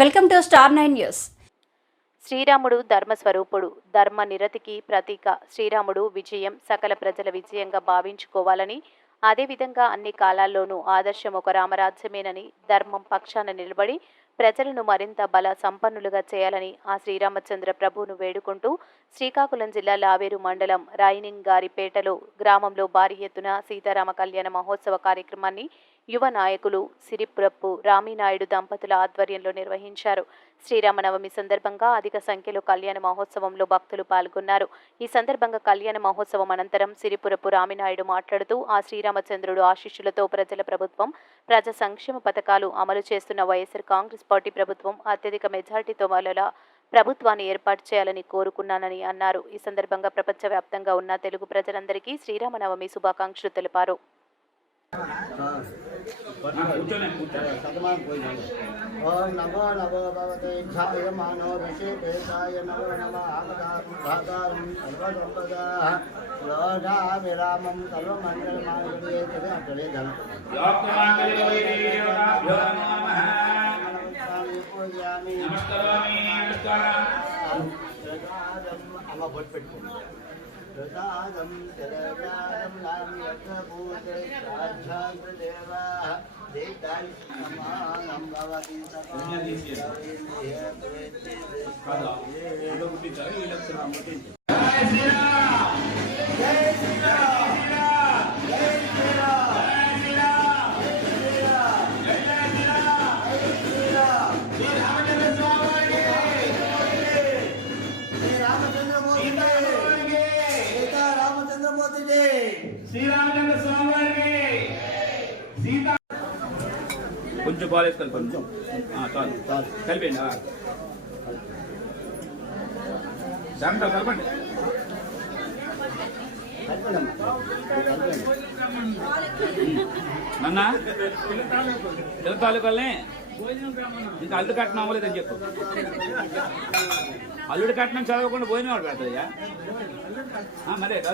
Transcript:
Welcome to star 9 news. శ్రీరాముడు ధర్మస్వరూపుడు, ధర్మ నిరతికి ప్రతీక. శ్రీరాముడు విజయం సకల ప్రజల విజయంగా భావించుకోవాలని, అదేవిధంగా అన్ని కాలాల్లోనూ ఆదర్శం ఒక రామరాజ్యమేనని, ధర్మం పక్షాన నిలబడి ప్రజలను మరింత బల సంపన్నులుగా చేయాలని ఆ శ్రీరామచంద్ర ప్రభువును వేడుకుంటూ శ్రీకాకుళం జిల్లా లావేరు మండలం రాయినింగారిపేటలో గ్రామంలో భారీ ఎత్తున సీతారామ కళ్యాణ మహోత్సవ కార్యక్రమాన్ని యువ నాయకులు సిరిపురప్పు రామినాయుడు దంపతుల ఆధ్వర్యంలో నిర్వహించారు. శ్రీరామనవమి సందర్భంగా అధిక సంఖ్యలో కళ్యాణ మహోత్సవంలో భక్తులు పాల్గొన్నారు. ఈ సందర్భంగా కళ్యాణ మహోత్సవం అనంతరం సిరిపురప్పు రామినాయుడు మాట్లాడుతూ ఆ శ్రీరామచంద్రుడు ఆశీస్సులతో ప్రజల ప్రభుత్వం, ప్రజా సంక్షేమ పథకాలు అమలు చేస్తున్న వైఎస్ఆర్ కాంగ్రెస్ పార్టీ ప్రభుత్వం అత్యధిక మెజార్టీతో వల్ల ప్రభుత్వాన్ని ఏర్పాటు చేయాలని కోరుకున్నానని అన్నారు. ఈ సందర్భంగా ప్రపంచవ్యాప్తంగా ఉన్న తెలుగు ప్రజలందరికీ శ్రీరామనవమి శుభాకాంక్షలు తెలిపారు. ఓం నమో నమో భగవతే ఛాయమానో ఋషికేశాయ నమో నమః ఆపదారం సర్వసంపదాః లోఢా విరామం సర్వమంగళమాంగళ్యే శివే అగ్రే ధనం అమ్మ బొట్టు పెట్టుకోండి. ప్రసాదం శరదారం నామ్యకభూతే సాక్షాత్దేవః దేదాయిష్యమానం భవతి శ్రీరామచంద్ర స్వామి వారికి సీత కొంచెం బాలేసి కలపండి. చాలు కలిపండి. దాంట్లో కలపండి. నాన్న పిల్ల తాలూకాలని ఇంకా అల్లుడు కట్నం అవ్వలేదని చెప్పు. అల్లుడు కట్నం చదవకుండా పోయిన వాడు పెడతాయ్యా మరే.